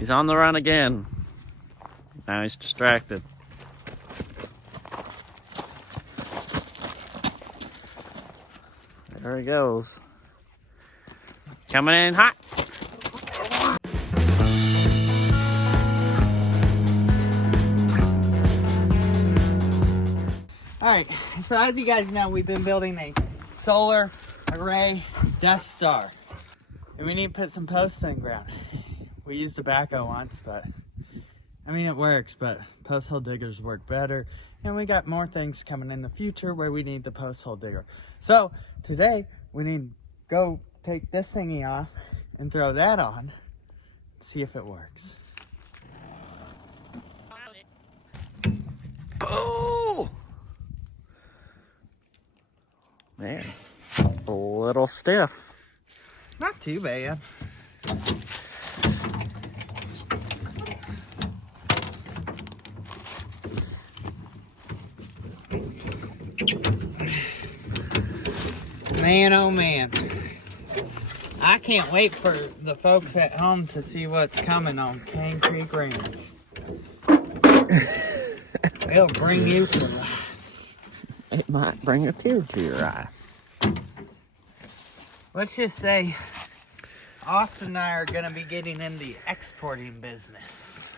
He's on the run again. Now he's distracted. There he goes. Coming in hot. Alright, so as you guys know, we've been building a solar array Death Star. And we need to put some posts in the ground. We used a backhoe once, but I mean it works, but post hole diggers work better. And we got more things coming in the future where we need the post hole digger. So today we need to go take this thingy off and throw that on, see if it works. Oh! Man, a little stiff. Not too bad. Man, oh man. I can't wait for the folks at home to see what's coming on Cane Creek Ranch. It'll bring you to life. It might bring a tear to your eye. Let's just say Austin and I are going to be getting in the exporting business.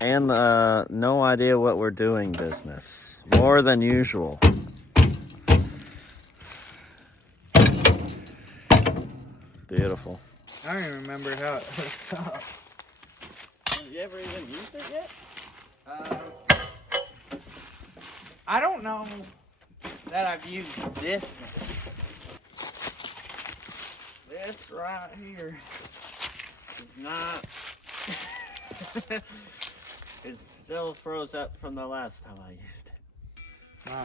And no idea what we're doing business. More than usual. Beautiful. I don't even remember how it hooked up. Have you ever even used it yet? I don't know that I've used this. This right here is not. It still froze up from the last time I used it. Wow.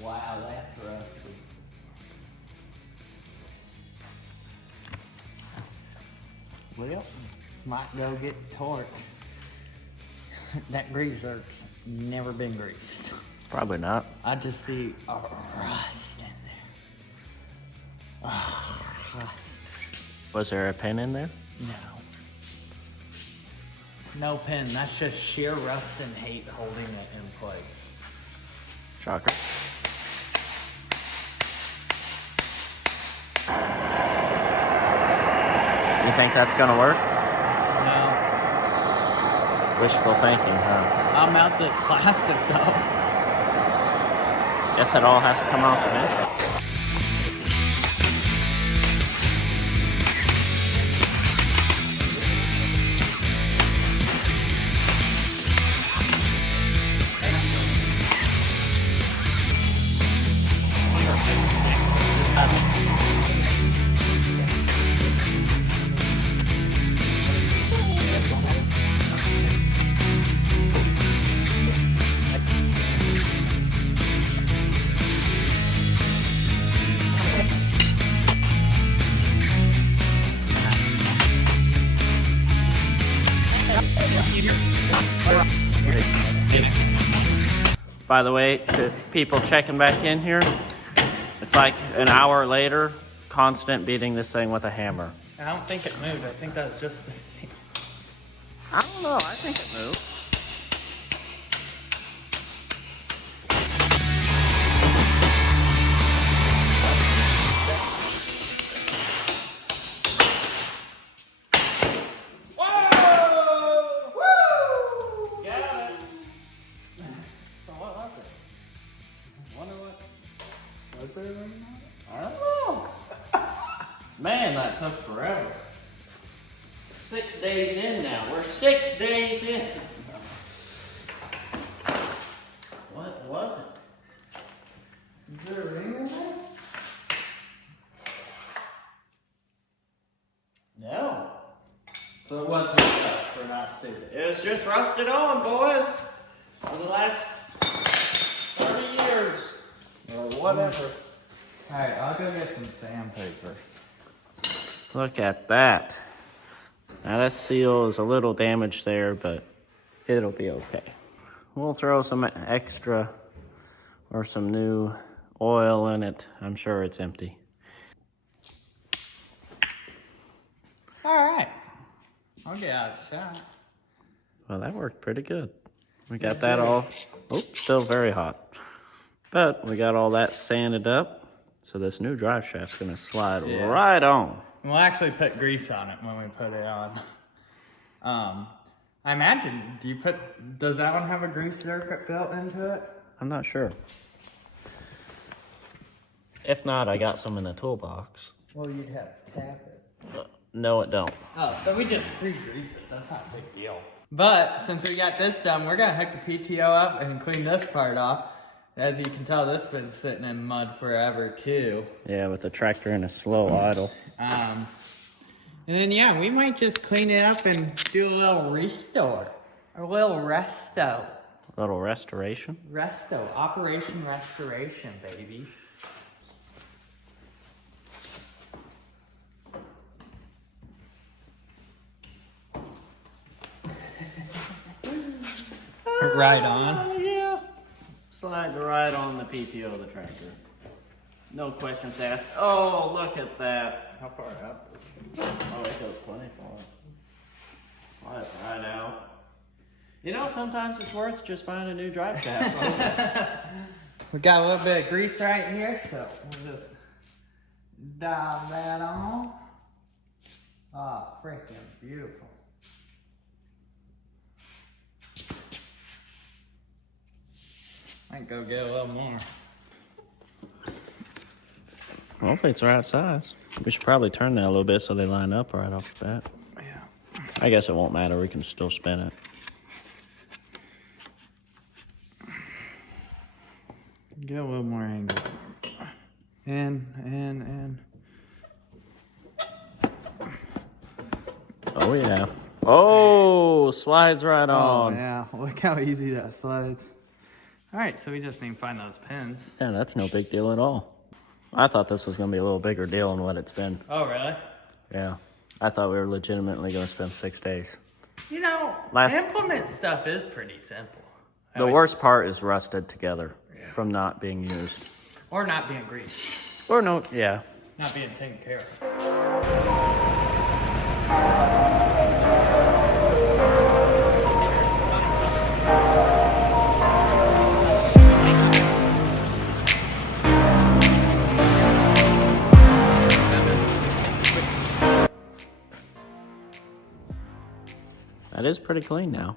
Wow, that's rusty. Well, might go get torch. That greaser's never been greased. Probably not. I just see a rust in there. Oh, rust. Was there a pin in there? No. No pin. That's just sheer rust and hate holding it in place. Shocker. You think that's gonna work? No. Wishful thinking, huh? I'm out this plastic though. Guess it all has to come off eventually. By the way, to people checking back in here, it's like an hour later, constant beating this thing with a hammer. I don't think it moved. I think that was just the thing. I don't know. I think it moved. I don't know. Man, that took forever. 6 days in now. We're 6 days in. What was it? Is there a ring in there? No. So it wasn't us. We're not stupid. It was just rusted on, boys. For the last 30 years. Or whatever. Alright, I'll go get some sandpaper. Look at that. Now that seal is a little damaged there, but it'll be okay. We'll throw some extra or some new oil in it. I'm sure it's empty. All right. I'll get out of the shot. Well, that worked pretty good. We got that all, still very hot. But we got all that sanded up. So this new drive shaft's gonna slide right on. And we'll actually put grease on it when we put it on. I imagine, does that one have a grease circuit built into it? I'm not sure. If not, I got some in the toolbox. Well, you'd have to tap it. No, it don't. Oh, so we just pre-grease it. That's not a big deal. But since we got this done, we're gonna hook the PTO up and clean this part off. As you can tell, this has been sitting in mud forever too. Yeah, with the tractor in a slow idle. And then yeah, we might just clean it up and do a little restore. A little resto. A little restoration. Operation Restoration, baby. Right on. Yeah. Slides right on the PTO of the tractor. No questions asked. Oh, look at that. How far up? Oh, it goes plenty far. Slide right out. You know, sometimes it's worth just buying a new drive shaft. We got a little bit of grease right here, so we'll just dial that on. Oh, freaking beautiful. Might go get a little more. Hopefully it's the right size. We should probably turn that a little bit so they line up right off the bat. Yeah. I guess it won't matter. We can still spin it. Get a little more angle. And. Oh, yeah. Oh, slides right Oh, on. yeah. Look how easy that slides. All right, so we just need to find those pins. Yeah, that's no big deal at all. I thought this was going to be a little bigger deal than what it's been. Oh, really? Yeah. I thought we were legitimately going to spend 6 days. You know, implement stuff is pretty simple. The worst part is rusted together from not being used. Or not being greased. Or no, yeah. Not being taken care of. That is pretty clean now.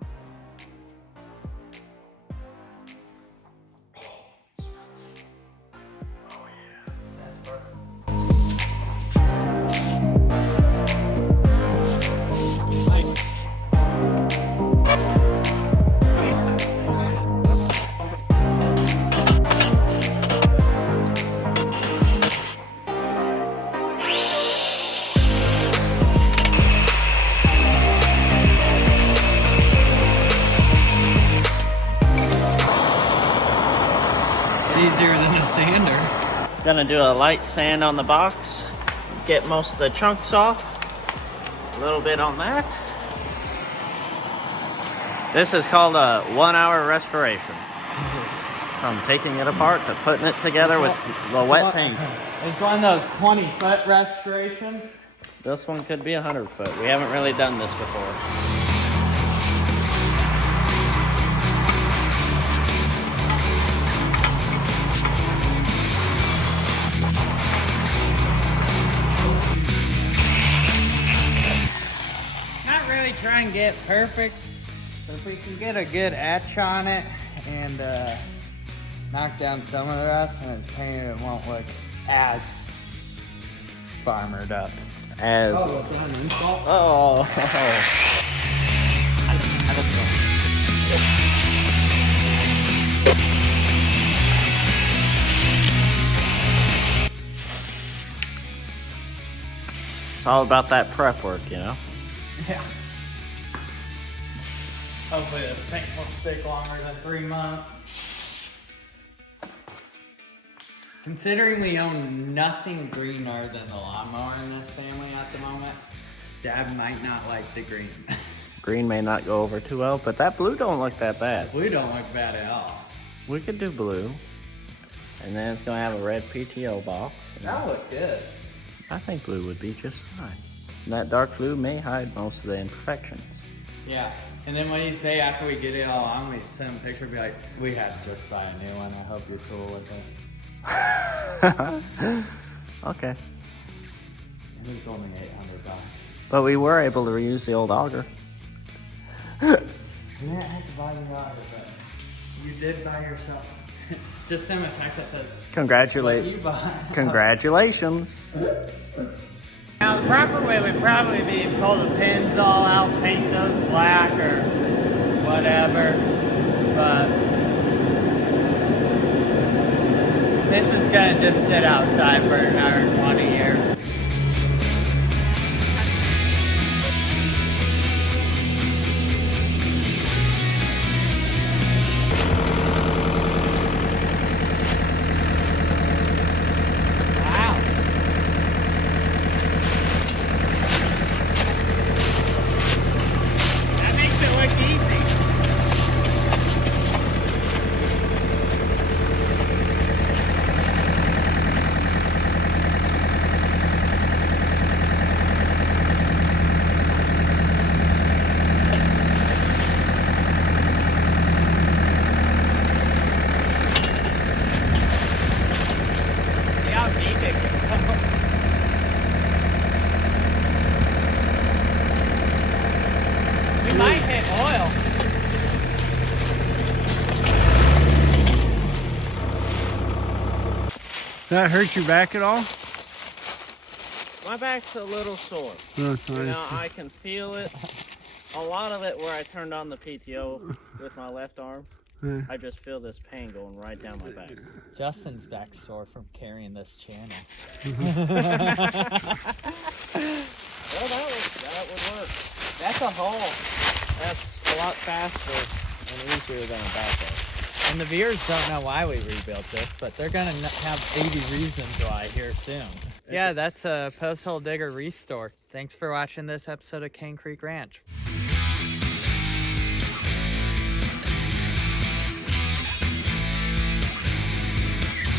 Easier than a sander. Gonna do a light sand on the box, get most of the chunks off. A little bit on that. This is called a 1 hour restoration. From taking it apart to putting it together with the wet paint. It's one of those 20-foot restorations. This one could be 100 foot. We haven't really done this before. Try and get perfect, but if we can get a good etch on it and knock down some of the rust when it's painted, it won't look as farmered up. As it's all about that prep work, you know? Yeah. Hopefully this paint won't stick longer than 3 months. Considering we own nothing greener than the lawnmower in this family at the moment, Dad might not like the green. Green may not go over too well, but that blue don't look that bad. Blue don't look bad at all. We could do blue. And then it's gonna have a red PTO box. That look good. I think blue would be just fine. And that dark blue may hide most of the imperfections. Yeah. And then what do you say after we get it all on? We send a picture, be like, we had to just buy a new one. I hope you're cool with it. Okay. It was only $800. But we were able to reuse the old auger. You didn't have to buy the auger, but you did buy yourself. Just send a text that says, Congratulate. what you bought. Congratulations. Now the proper way would probably be to pull the pins all out, paint those black or whatever, but this is gonna just sit outside for another 20 years. Might hit oil. That hurt your back at all? My back's a little sore. You know, I can feel it. A lot of it where I turned on the PTO with my left arm. I just feel this pain going right down my back. Justin's back sore from carrying this channel. Well, that would work. That's a haul. That's a lot faster and easier than a backhoe. And the viewers don't know why we rebuilt this, but they're gonna have 80 reasons why here soon. Yeah, that's a Post Hole Digger Restore. Thanks for watching this episode of Cane Creek Ranch.